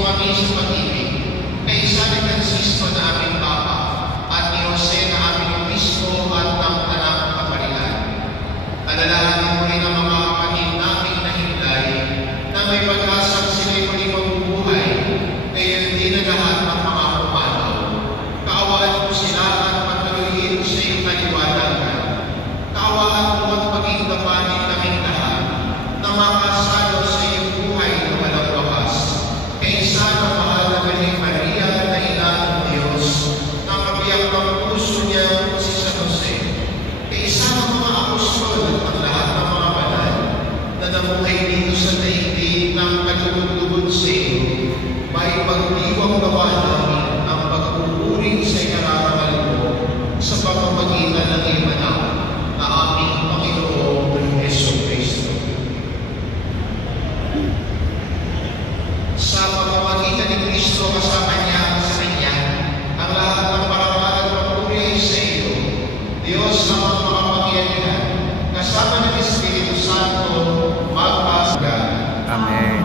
kami sa pag-ibig, kay San Francisco na aming Papa, at ni Jose na aming obispo at ng tanang kaparian. Alalahanin mo rin ang mga kapatid namin na hinday na may pag-asang sila'y muli mabubuhay, ngayon din na lahat ng mga pumanaw. Kaawaan mo sila at patuloyin sa iyong kaliwanagan. Kaawaan mo at maging dapanin kaming lahat na makasalo sa iyong buhay na walang wakas. Kaysa ng mahal na Birhen Maria na ina ng Diyos, na kabiyak ng puso niya si San Jose. Kaysa ng mga apostol at ang lahat ng mga banal na namuhay dito sa daigdig ng kalugod-lugod sa iyo, may pagdiwang nawa namin ang pag-uuring sa ikararangal mo sa pamamagitan ng iyong anak na aming Panginoong Jesucristo. Sa pamamagitan ni Cristo kasama niya sa Kanya, ang lahat ng parangal at papuri ay sa iyo, Diyos na makapangyarihan, kasama ng Espiritu Santo, magpasagalan. Amen.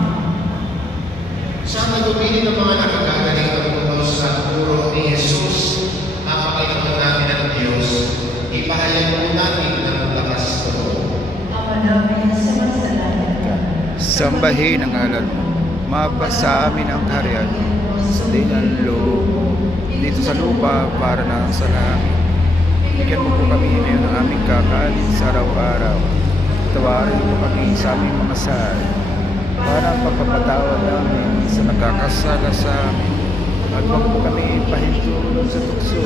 Sana dumili ng mga nakagagaling ng mundo sa turo ni Jesus na Panginoon namin ang Diyos, ipahayag mo natin ng lakas ko. Ama namin sa masalanan ka. Sambahin ang ngalan mo. Mapasa amin ang kaharian sa dinang loob mo dito sa lupa para na sa langit. Bigyan mo po kami ngayon ng aming kakanin sa araw-araw. Tawarin mo kami sa aming mga sal para ang pagpapatawad namin sa nagkakasala sa amin. At huwag mo kami pahintulong sa tukso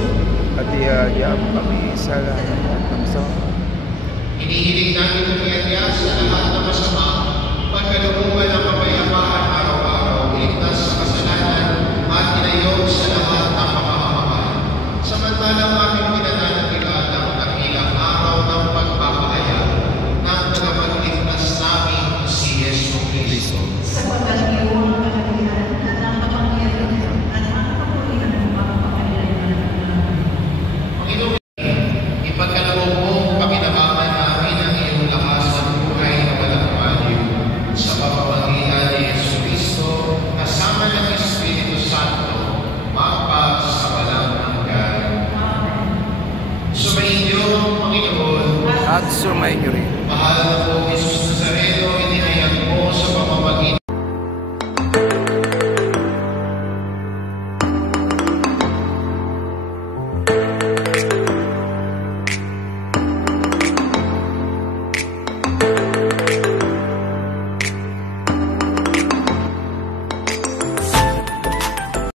at ihaya mo kami sa lahat ng sama. Hinihiling namin ang kaya sa lahat ng masama, pagkalubungan ng kapayapaan araw-araw, iligtas sa kasalanan at tinayog sa lahat ng kapahamakan. Samantalang aming pinananagilan ang dakilang araw ng pagpapahayag ng tagapagligtas namin si Yesu Cristo. Sa pagkaliw ang kalalihan at ang kapangyarihan at ang kapulihan ng mga pangailangan. Panginoon, ipagkaloob mo pakinabangan namin ang iyong lakas ng buhay na walang baliw sa pamamagitan ni Yesu Cristo kasama ng Espiritu Santo magpa sa walang hanggan. Sumayin niyo ang Panginoon At sumayin niyo rin. mahal na po Jesus Nazareno, inihayag mo sa pamamagitan